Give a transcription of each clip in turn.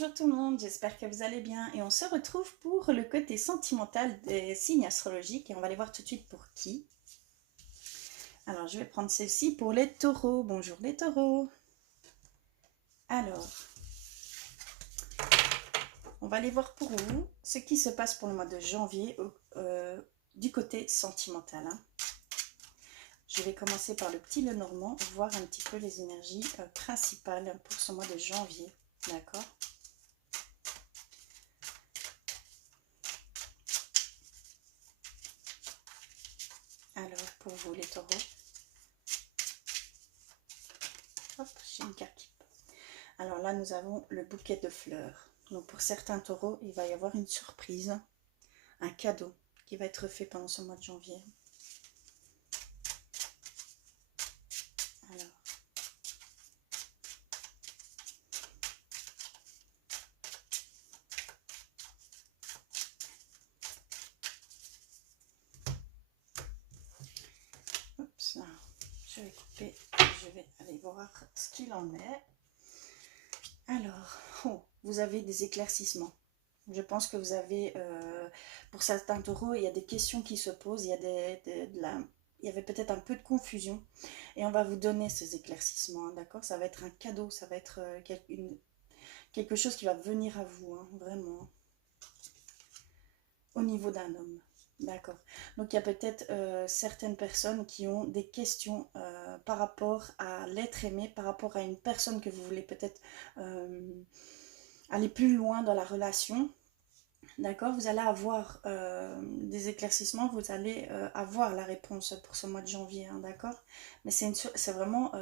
Bonjour tout le monde, j'espère que vous allez bien et on se retrouve pour le côté sentimental des signes astrologiques et on va aller voir tout de suite pour qui. Alors je vais prendre celle-ci pour les taureaux. Bonjour les taureaux. Alors, on va aller voir pour vous ce qui se passe pour le mois de janvier du côté sentimental. Je vais commencer par le petit Lenormand, voir un petit peu les énergies principales pour ce mois de janvier. D'accord ? Alors, pour vous les taureaux. Hop, j'ai une carte. Alors là, nous avons le bouquet de fleurs. Donc pour certains taureaux, il va y avoir une surprise, un cadeau qui va être fait pendant ce mois de janvier. Alors, oups, là, je vais couper, je vais aller voir ce qu'il en est. Alors, vous avez des éclaircissements. Je pense que vous avez, pour certains taureaux, il y a des questions qui se posent, il y a il y avait peut-être un peu de confusion et on va vous donner ces éclaircissements, hein, d'accord? Ça va être un cadeau, ça va être quelque chose qui va venir à vous, hein, vraiment, au niveau d'un homme. D'accord. Donc il y a peut-être certaines personnes qui ont des questions par rapport à l'être aimé, par rapport à une personne que vous voulez peut-être aller plus loin dans la relation. D'accord, vous allez avoir des éclaircissements, vous allez avoir la réponse pour ce mois de janvier, hein, d'accord. Mais c'est vraiment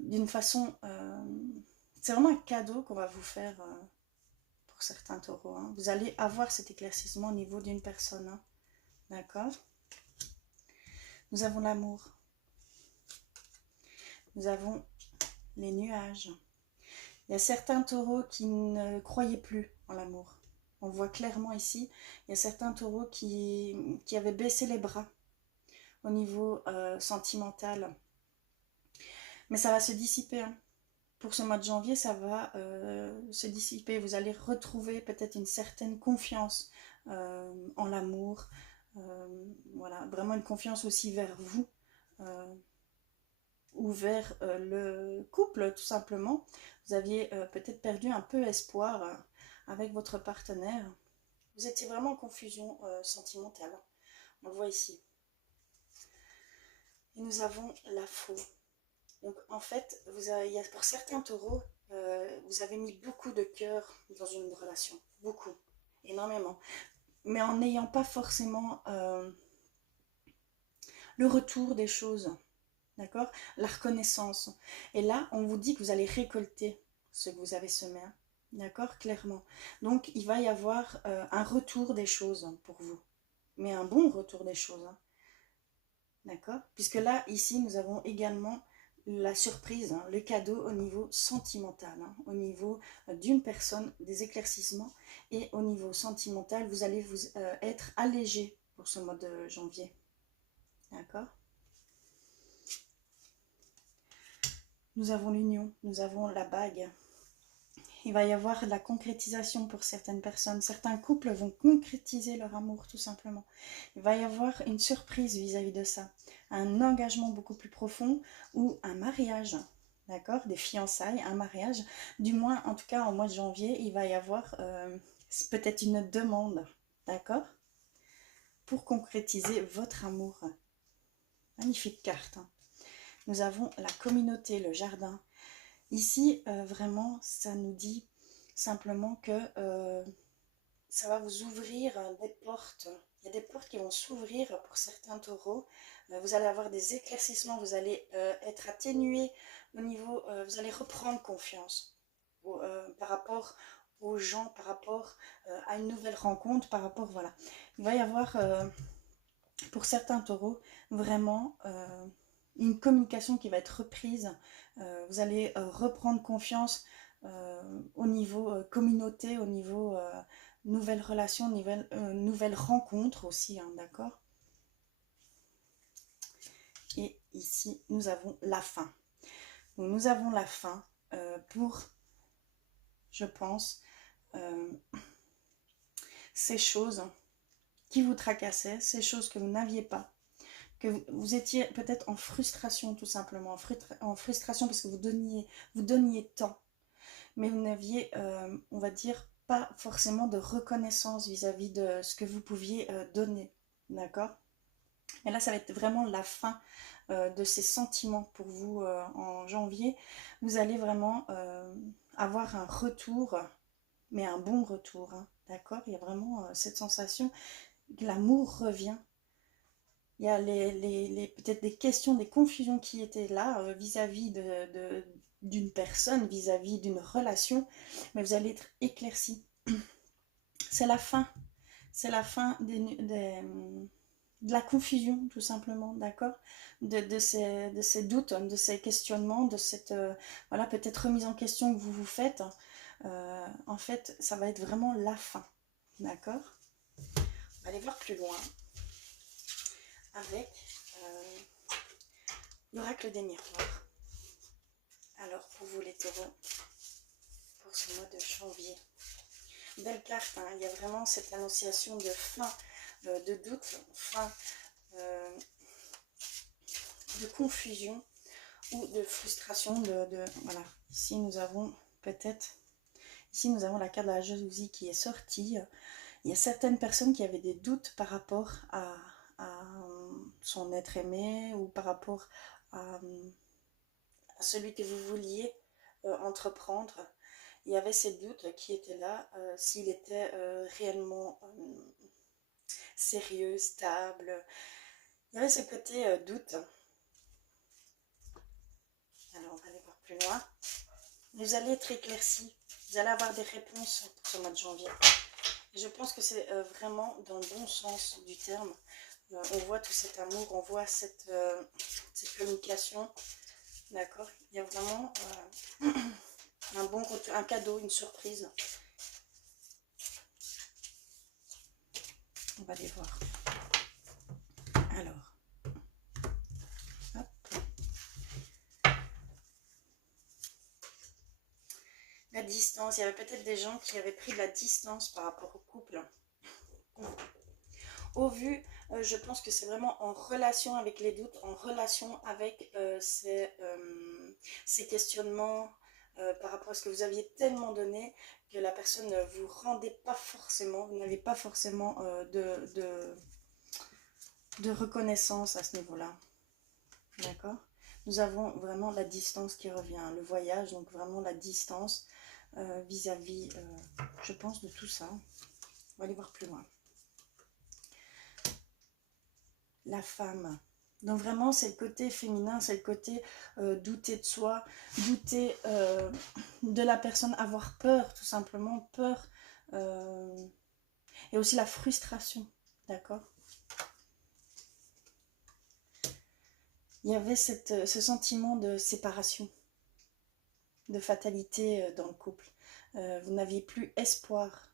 d'une façon, c'est vraiment un cadeau qu'on va vous faire pour certains taureaux. Hein. Vous allez avoir cet éclaircissement au niveau d'une personne, hein, d'accord. Nous avons l'amour, nous avons les nuages. Il y a certains taureaux qui ne croyaient plus en l'amour. On le voit clairement ici. Il y a certains taureaux qui avaient baissé les bras au niveau sentimental. Mais ça va se dissiper. Hein. Pour ce mois de janvier, ça va se dissiper. Vous allez retrouver peut-être une certaine confiance en l'amour. Voilà, vraiment une confiance aussi vers vous. Ou vers le couple tout simplement. Vous aviez peut-être perdu un peu espoir avec votre partenaire. Vous étiez vraiment en confusion sentimentale. On le voit ici. Et nous avons la faux. Donc en fait, il y a pour certains taureaux, vous avez mis beaucoup de cœur dans une relation. Beaucoup. Énormément. Mais en n'ayant pas forcément le retour des choses. D'accord? La reconnaissance. Et là, on vous dit que vous allez récolter ce que vous avez semé. D'accord? Clairement. Donc, il va y avoir un retour des choses pour vous. Mais un bon retour des choses. Hein. D'accord? Puisque là, ici, nous avons également la surprise, hein, le cadeau au niveau sentimental, hein, au niveau d'une personne, des éclaircissements. Et au niveau sentimental, vous allez vous être allégé pour ce mois de janvier. D'accord? Nous avons l'union, nous avons la bague. Il va y avoir de la concrétisation pour certaines personnes. Certains couples vont concrétiser leur amour tout simplement. Il va y avoir une surprise vis-à-vis de ça. Un engagement beaucoup plus profond ou un mariage. D'accord? Des fiançailles, un mariage. Du moins, en tout cas, au mois de janvier, il va y avoir peut-être une demande. D'accord? Pour concrétiser votre amour. Magnifique carte. Hein. Nous avons la communauté, le jardin. Ici, vraiment, ça nous dit simplement que ça va vous ouvrir des portes. Il y a des portes qui vont s'ouvrir pour certains taureaux. Vous allez avoir des éclaircissements, vous allez être atténué au niveau, vous allez reprendre confiance par rapport aux gens, par rapport à une nouvelle rencontre, par rapport, voilà. Il va y avoir, pour certains taureaux, vraiment une communication qui va être reprise. Vous allez reprendre confiance au niveau communauté, au niveau nouvelles relations, nouvelles rencontres aussi, hein, d'accord? Et ici, nous avons la fin. Donc, nous avons la fin pour je pense, ces choses qui vous tracassaient, ces choses que vous n'aviez pas, que vous étiez peut-être en frustration tout simplement, en frustration parce que vous donniez tant, mais vous n'aviez, on va dire, pas forcément de reconnaissance vis-à-vis de ce que vous pouviez donner, d'accord? Et là, ça va être vraiment la fin de ces sentiments pour vous en janvier. Vous allez vraiment avoir un retour, mais un bon retour, hein, d'accord? Il y a vraiment cette sensation que l'amour revient. Il y a peut-être des questions, des confusions qui étaient là vis-à-vis d'une personne, vis-à-vis d'une relation, mais vous allez être éclaircis. C'est la fin. C'est la fin de la confusion, tout simplement, d'accord, de ces doutes, de ces questionnements, de cette voilà, peut-être remise en question que vous vous faites. En fait, ça va être vraiment la fin, d'accord. On va aller voir plus loin avec l'oracle des miroirs. Alors, pour vous les taureaux, pour ce mois de janvier, belle carte, hein, il y a vraiment cette annonciation de fin, de doute, fin, de confusion ou de frustration, voilà. Ici nous avons peut-être, ici nous avons la carte de la jalousie qui est sortie. Il y a certaines personnes qui avaient des doutes par rapport à son être aimé ou par rapport à celui que vous vouliez entreprendre. Il y avait ces doutes qui étaient là, s'il était réellement sérieux, stable. Il y avait ce côté doute. Alors, on va aller voir plus loin. Vous allez être éclaircis. Vous allez avoir des réponses pour ce mois de janvier. Et je pense que c'est vraiment dans le bon sens du terme. On voit tout cet amour, on voit cette communication. D'accord? Il y a vraiment un bon retour, un cadeau, une surprise. On va les voir. Alors. La distance, il y avait peut-être des gens qui avaient pris de la distance par rapport au couple. Au vu, je pense que c'est vraiment en relation avec les doutes, en relation avec ces questionnements par rapport à ce que vous aviez tellement donné que la personne ne vous rendait pas forcément, vous n'avez pas forcément de reconnaissance à ce niveau-là. D'accord? Nous avons vraiment la distance qui revient, le voyage, donc vraiment la distance vis-à-vis, je pense, de tout ça. On va aller voir plus loin. La femme. Donc vraiment, c'est le côté féminin, c'est le côté douter de soi, douter de la personne, avoir peur, tout simplement, peur. Et aussi la frustration, d'accord? Il y avait ce sentiment de séparation, de fatalité dans le couple. Vous n'aviez plus espoir.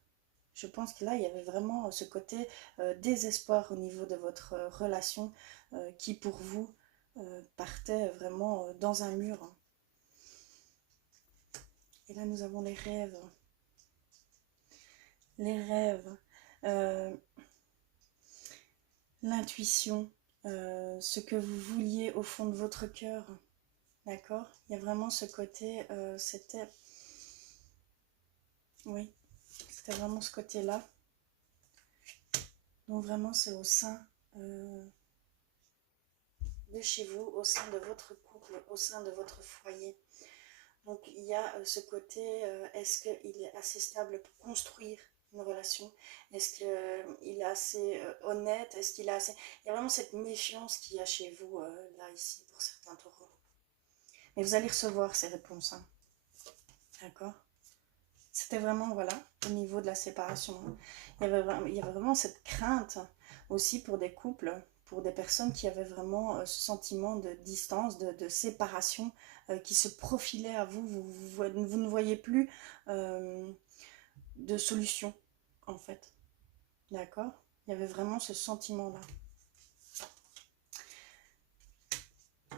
Je pense que là, il y avait vraiment ce côté désespoir au niveau de votre relation qui, pour vous, partait vraiment dans un mur. Et là, nous avons les rêves. Les rêves. L'intuition. Ce que vous vouliez au fond de votre cœur. D'accord? Il y a vraiment ce côté, c'était... Oui, c'était vraiment ce côté-là. Donc vraiment, c'est au sein de chez vous, au sein de votre couple, au sein de votre foyer. Donc il y a ce côté, est-ce qu'il est assez stable pour construire une relation? Est-ce qu'il est assez honnête? Est-ce qu'il a assez... Il y a vraiment cette méfiance qu'il y a chez vous, là, ici, pour certains taureaux. Mais vous allez recevoir ces réponses, hein. D'accord? C'était vraiment, voilà, au niveau de la séparation. Hein. Il y avait vraiment cette crainte aussi pour des couples, pour des personnes qui avaient vraiment ce sentiment de distance, de séparation, qui se profilait à vous. Vous ne voyez plus de solution, en fait. D'accord? Il y avait vraiment ce sentiment-là.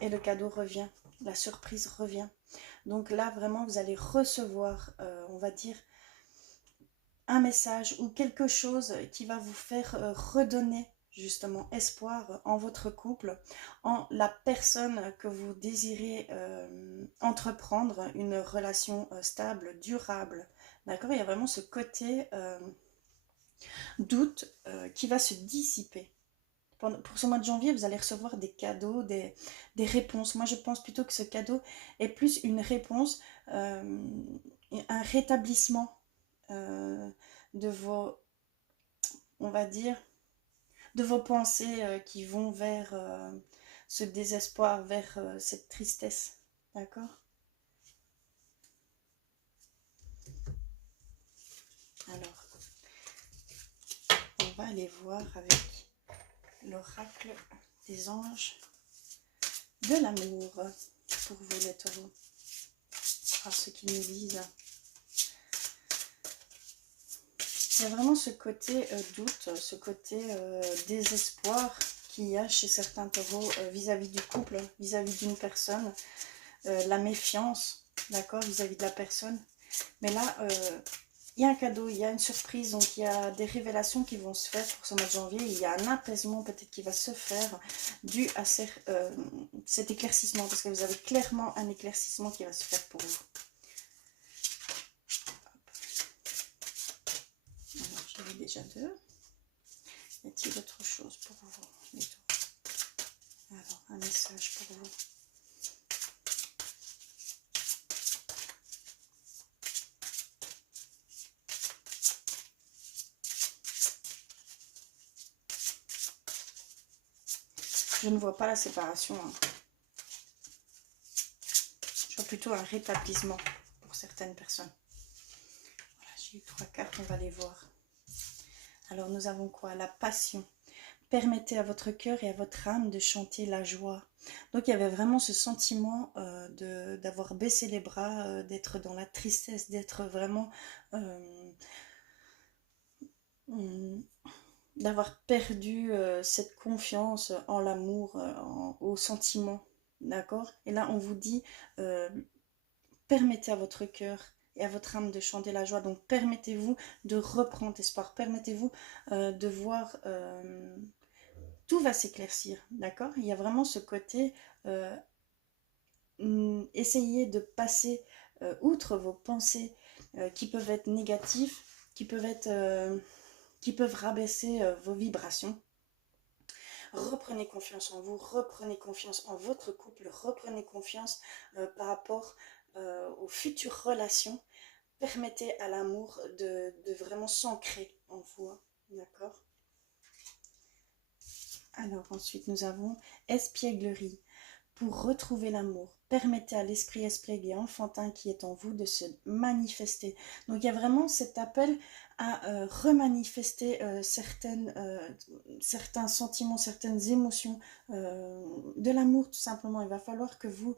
Et le cadeau revient. la surprise revient. Donc là, vraiment, vous allez recevoir, on va dire, un message ou quelque chose qui va vous faire redonner justement espoir en votre couple, en la personne que vous désirez entreprendre une relation stable, durable. D'accord? Il y a vraiment ce côté doute qui va se dissiper. Pour ce mois de janvier, vous allez recevoir des cadeaux, des réponses. Moi, je pense plutôt que ce cadeau est plus une réponse, un rétablissement de vos, on va dire, de vos pensées qui vont vers ce désespoir, vers cette tristesse. D'accord? Alors, on va aller voir avec l'oracle des anges de l'amour pour vous les taureaux. Alors, ce qu'ils nous disent. Il y a vraiment ce côté doute, ce côté désespoir qu'il y a chez certains taureaux vis-à-vis du couple, vis-à-vis d'une personne, la méfiance, d'accord, vis-à-vis de la personne. Mais là, il y a un cadeau, il y a une surprise, donc il y a des révélations qui vont se faire pour ce mois de janvier. Il y a un apaisement peut-être qui va se faire dû à cet éclaircissement, parce que vous avez clairement un éclaircissement qui va se faire pour vous. Alors, j'en ai déjà deux. Y a-t-il autre chose pour vous, les taureaux? Alors, un message pour vous. Je ne vois pas la séparation. Hein. Je vois plutôt un rétablissement pour certaines personnes. Voilà, j'ai eu 3 cartes, on va les voir. Alors, nous avons quoi? La passion. Permettez à votre cœur et à votre âme de chanter la joie. Donc, il y avait vraiment ce sentiment d'avoir baissé les bras, d'être dans la tristesse, d'être vraiment... d'avoir perdu cette confiance en l'amour, au sentiment, d'accord? Et là, on vous dit, permettez à votre cœur et à votre âme de chanter la joie. Donc, permettez-vous de reprendre espoir. Permettez-vous de voir... tout va s'éclaircir, d'accord? Il y a vraiment ce côté... essayez de passer outre vos pensées qui peuvent être négatives, qui peuvent rabaisser vos vibrations. Reprenez confiance en vous, reprenez confiance en votre couple, reprenez confiance par rapport aux futures relations. Permettez à l'amour de vraiment s'ancrer en vous, hein, d'accord? Alors ensuite nous avons espièglerie. Pour retrouver l'amour, permettez à l'esprit espiègle et enfantin qui est en vous de se manifester. Donc il y a vraiment cet appel à remanifester certains sentiments, certaines émotions, de l'amour tout simplement. Il va falloir que vous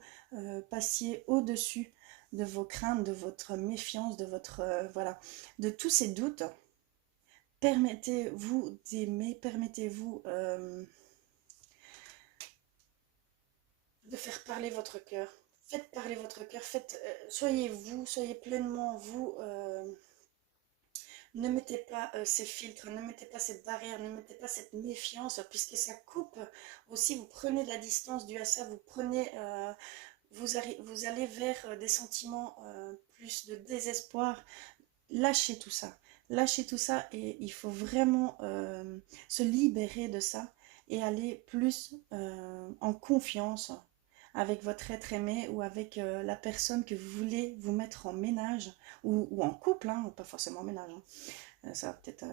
passiez au-dessus de vos craintes, de votre méfiance, de votre voilà, de tous ces doutes. Permettez-vous d'aimer, permettez-vous de faire parler votre cœur. Faites parler votre cœur, soyez vous, soyez pleinement vous. Ne mettez pas ces filtres, ne mettez pas cette barrière, ne mettez pas cette méfiance, puisque ça coupe aussi. Vous prenez de la distance dû à ça, vous prenez, vous allez vers des sentiments plus de désespoir. Lâchez tout ça, et il faut vraiment se libérer de ça et aller plus en confiance avec votre être aimé ou avec la personne que vous voulez vous mettre en ménage ou en couple, hein, pas forcément en ménage. Hein. Ça va peut-être...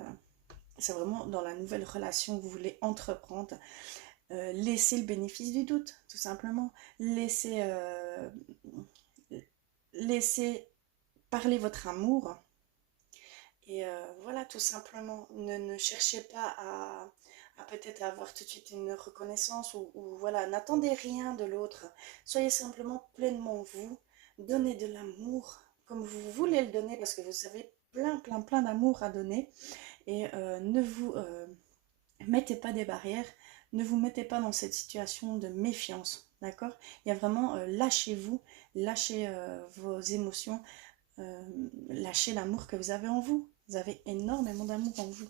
c'est vraiment dans la nouvelle relation que vous voulez entreprendre. Laissez le bénéfice du doute, tout simplement. Laissez parler votre amour. Et voilà, tout simplement. Ne cherchez pas à peut-être avoir tout de suite une reconnaissance ou voilà, n'attendez rien de l'autre. Soyez simplement pleinement vous, donnez de l'amour comme vous voulez le donner parce que vous avez plein d'amour à donner et ne vous mettez pas des barrières, ne vous mettez pas dans cette situation de méfiance, d'accord? Il y a vraiment, lâchez-vous, lâchez vos émotions, lâchez l'amour que vous avez en vous. Vous avez énormément d'amour en vous.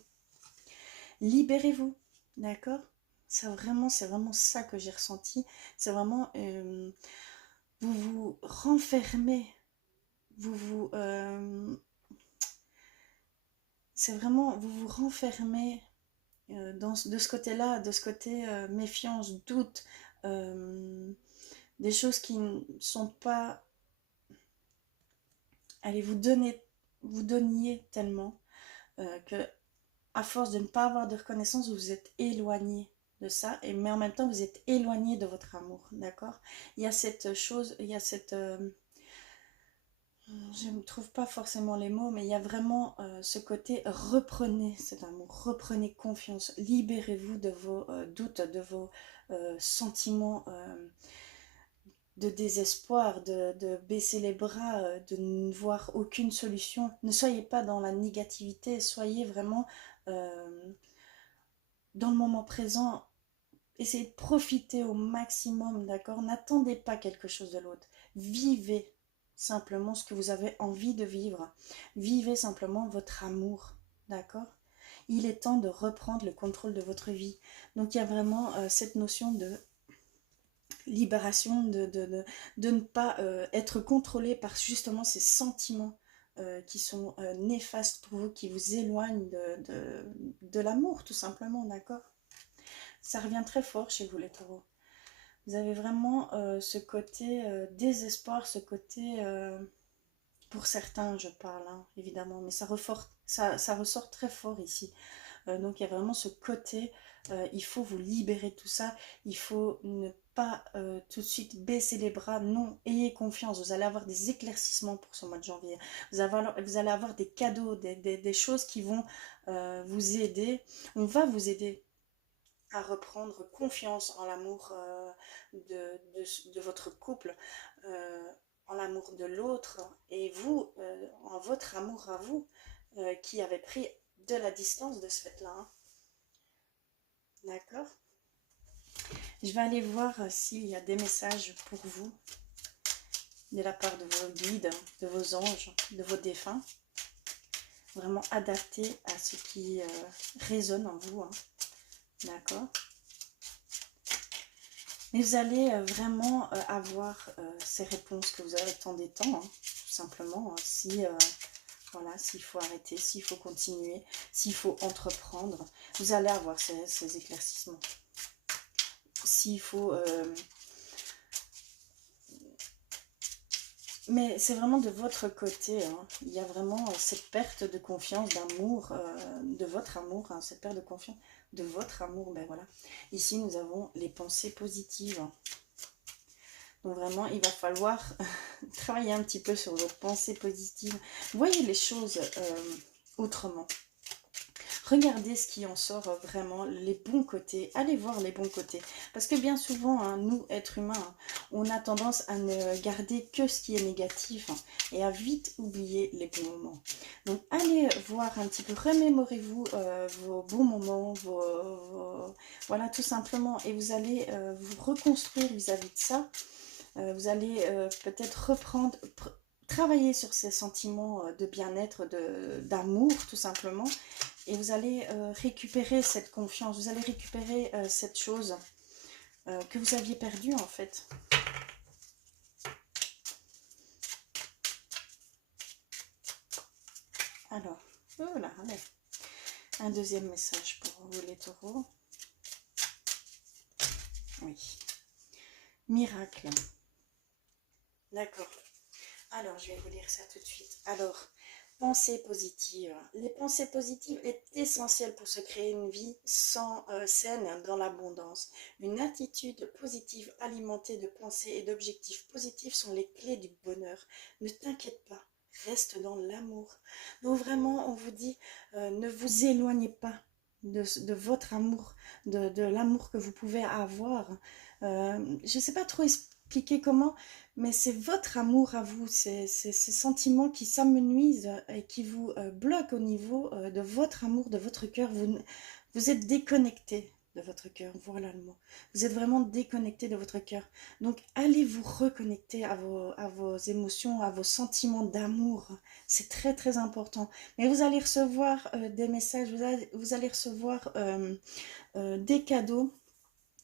Libérez-vous, d'accord? C'est vraiment ça que j'ai ressenti. C'est vraiment, vous vous renfermez, c'est vraiment, vous vous renfermez de ce côté-là, de ce côté méfiance, doute, des choses qui ne sont pas... Allez, vous donniez tellement que à force de ne pas avoir de reconnaissance, vous vous êtes éloigné de ça, mais en même temps, vous êtes éloigné de votre amour, d'accord? Il y a cette chose, il y a cette... je ne trouve pas forcément les mots, mais il y a vraiment ce côté, reprenez cet amour, reprenez confiance, libérez-vous de vos doutes, de vos sentiments de désespoir, de baisser les bras, de ne voir aucune solution. Ne soyez pas dans la négativité, soyez vraiment dans le moment présent. Essayez de profiter au maximum, d'accord? N'attendez pas quelque chose de l'autre. Vivez simplement ce que vous avez envie de vivre. Vivez simplement votre amour, d'accord? Il est temps de reprendre le contrôle de votre vie. Donc il y a vraiment cette notion de libération, de ne pas être contrôlé par justement ces sentiments qui sont néfastes pour vous, qui vous éloignent de l'amour, tout simplement, d'accord? Ça revient très fort chez vous, les taureaux. Vous avez vraiment ce côté désespoir, ce côté, pour certains, je parle, hein, évidemment, mais ça ressort très fort ici. Donc il y a vraiment ce côté, il faut vous libérer de tout ça, il faut ne pas tout de suite baisser les bras, non, ayez confiance, vous allez avoir des éclaircissements pour ce mois de janvier, vous allez avoir des cadeaux, des choses qui vont vous aider, on va vous aider à reprendre confiance en l'amour de votre couple, en l'amour de l'autre, et vous, en votre amour à vous, qui avez pris de la distance de ce fait-là. Hein. D'accord? Je vais aller voir s'il y a des messages pour vous, de la part de vos guides, de vos anges, de vos défunts, vraiment adaptés à ce qui résonne en vous. Hein. D'accord? Mais vous allez vraiment avoir ces réponses que vous attendez tant, hein, tout simplement. Hein, si, voilà, s'il faut arrêter, s'il faut continuer, s'il faut entreprendre, vous allez avoir ces éclaircissements. S'il faut... mais c'est vraiment de votre côté. Hein. Il y a vraiment cette perte de confiance, d'amour, de votre amour, hein, cette perte de confiance de votre amour. Ben voilà. Ici, nous avons les pensées positives. Donc vraiment, il va falloir travailler un petit peu sur vos pensées positives. Voyez les choses autrement. Regardez ce qui en sort vraiment, les bons côtés. Allez voir les bons côtés. Parce que bien souvent, hein, nous, êtres humains, hein, on a tendance à ne garder que ce qui est négatif hein, et à vite oublier les bons moments. Donc, allez voir un petit peu, remémorez-vous vos bons moments, voilà, tout simplement. Et vous allez vous reconstruire vis-à-vis de ça. Vous allez peut-être reprendre... travailler sur ces sentiments de bien-être, d'amour, tout simplement. Et vous allez récupérer cette confiance, vous allez récupérer cette chose que vous aviez perdue en fait. Alors, voilà, allez. Un deuxième message pour vous les taureaux. Oui. Miracle. D'accord. Alors, je vais vous lire ça tout de suite. Alors, pensée positive. Les pensées positives est essentielle pour se créer une vie saine dans l'abondance. Une attitude positive alimentée de pensées et d'objectifs positifs sont les clés du bonheur. Ne t'inquiète pas, reste dans l'amour. Donc vraiment, on vous dit, ne vous éloignez pas de votre amour, de l'amour que vous pouvez avoir. Je ne sais pas trop expliquer comment, mais c'est votre amour à vous, c'est ces sentiments qui s'amenuisent et qui vous bloquent au niveau de votre amour, de votre cœur. Vous Vous êtes déconnecté de votre cœur, voilà le mot. Vous êtes vraiment déconnecté de votre cœur. Donc, allez vous reconnecter à vos émotions, à vos sentiments d'amour. C'est très, très important. Mais vous allez recevoir des messages, vous allez recevoir des cadeaux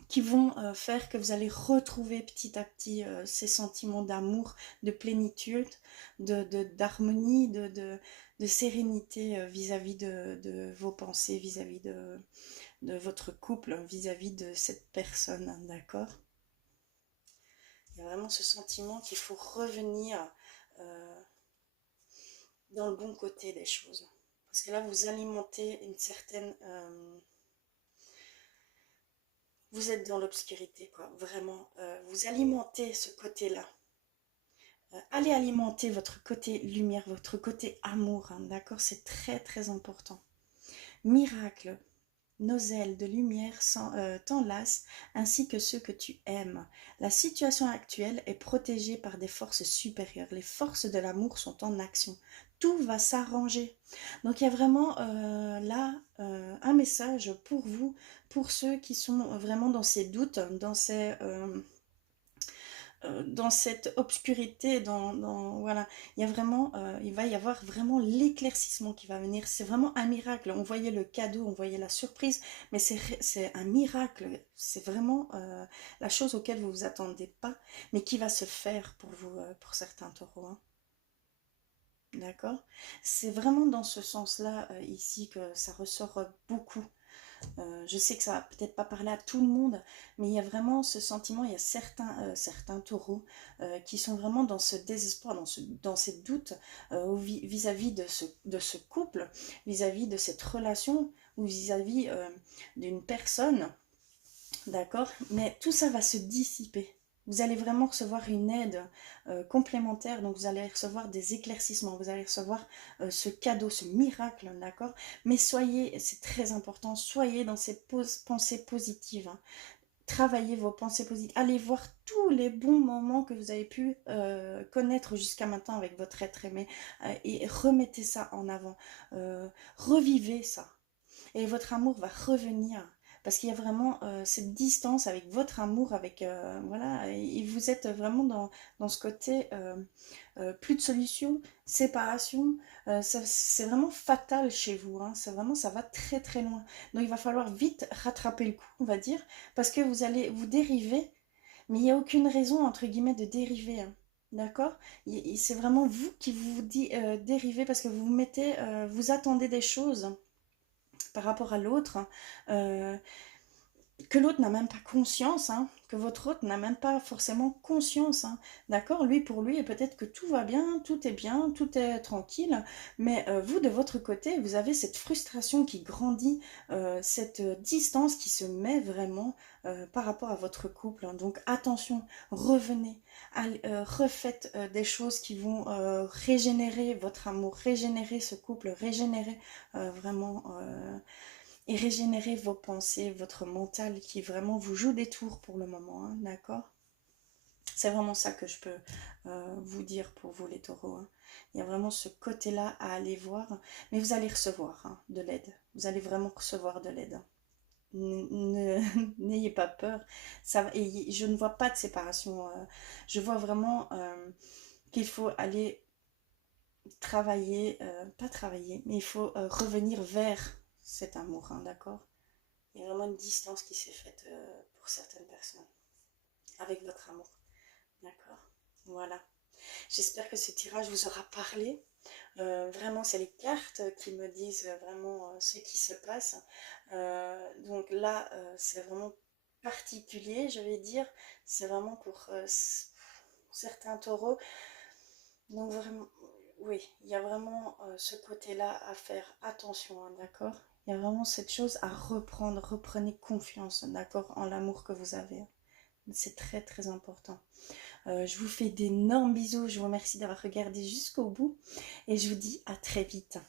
qui vont faire que vous allez retrouver petit à petit ces sentiments d'amour, de plénitude, d'harmonie, de sérénité vis-à-vis de vos pensées, vis-à-vis de votre couple, vis-à-vis de cette personne, hein, d'accord? Il y a vraiment ce sentiment qu'il faut revenir euh, dans le bon côté des choses. Parce que là, vous alimentez une certaine... vous êtes dans l'obscurité, quoi, vraiment. Vous alimentez ce côté-là. Allez alimenter votre côté lumière, votre côté amour, hein, d'accord? C'est très, très important. Miracle, nos ailes de lumière t'enlacent ainsi que ceux que tu aimes. La situation actuelle est protégée par des forces supérieures. Les forces de l'amour sont en action. Tout va s'arranger. Donc il y a vraiment là un message pour vous, pour ceux qui sont vraiment dans ces doutes, dans cette obscurité, voilà, il y a vraiment, il va y avoir vraiment l'éclaircissement qui va venir. C'est vraiment un miracle. On voyait le cadeau, on voyait la surprise, mais c'est un miracle. C'est vraiment la chose auquel vous vous attendez pas, mais qui va se faire pour vous, pour certains taureaux, hein. D'accord? C'est vraiment dans ce sens-là ici que ça ressort beaucoup. Je sais que ça va peut-être pas parler à tout le monde, mais il y a vraiment ce sentiment, il y a certains taureaux qui sont vraiment dans ce désespoir, dans ces doutes vis-à-vis de ce couple, vis-à-vis de cette relation ou vis-à-vis d'une personne, d'accord? Mais tout ça va se dissiper. Vous allez vraiment recevoir une aide complémentaire, donc vous allez recevoir des éclaircissements, vous allez recevoir ce cadeau, ce miracle, d'accord? Mais soyez, c'est très important, soyez dans ces pensées positives, hein. Travaillez vos pensées positives, allez voir tous les bons moments que vous avez pu connaître jusqu'à maintenant avec votre être aimé et remettez ça en avant, revivez ça et votre amour va revenir parce qu'il y a vraiment cette distance avec votre amour, avec voilà, et vous êtes vraiment dans ce côté plus de solution, séparation, c'est vraiment fatal chez vous, hein, c'est vraiment, ça va très très loin. Donc il va falloir vite rattraper le coup, on va dire, parce que vous allez vous dériver, mais il n'y a aucune raison, entre guillemets, de dériver, hein. D'accord? C'est vraiment vous qui vous dérivez parce que vous vous mettez, vous attendez des choses par rapport à l'autre, euh, que l'autre n'a même pas conscience, hein, que votre autre n'a même pas forcément conscience, hein, d'accord? Lui, pour lui, et peut-être que tout va bien, tout est tranquille, mais vous, de votre côté, vous avez cette frustration qui grandit, cette distance qui se met vraiment par rapport à votre couple, hein. Donc attention, revenez, refaites des choses qui vont régénérer votre amour, régénérer ce couple, régénérer vraiment et régénérer vos pensées, votre mental qui vraiment vous joue des tours pour le moment, hein, d'accord? C'est vraiment ça que je peux vous dire pour vous les taureaux, hein. Il y a vraiment ce côté-là à aller voir, mais vous allez recevoir, hein, de l'aide. Vous allez vraiment recevoir de l'aide. N'ayez pas peur. Et je ne vois pas de séparation. Je vois vraiment qu'il faut aller travailler, pas travailler, mais il faut revenir vers cet amour, hein, d'accord? Il y a vraiment une distance qui s'est faite pour certaines personnes avec votre amour, d'accord? Voilà. J'espère que ce tirage vous aura parlé. Vraiment, c'est les cartes qui me disent vraiment ce qui se passe. Donc là, c'est vraiment particulier, je vais dire. C'est vraiment pour certains taureaux. Donc vraiment, oui, il y a vraiment ce côté-là à faire attention, hein, d'accord? Il y a vraiment cette chose à reprendre, reprenez confiance, d'accord, en l'amour que vous avez. C'est très très important. Je vous fais d'énormes bisous, je vous remercie d'avoir regardé jusqu'au bout et je vous dis à très vite.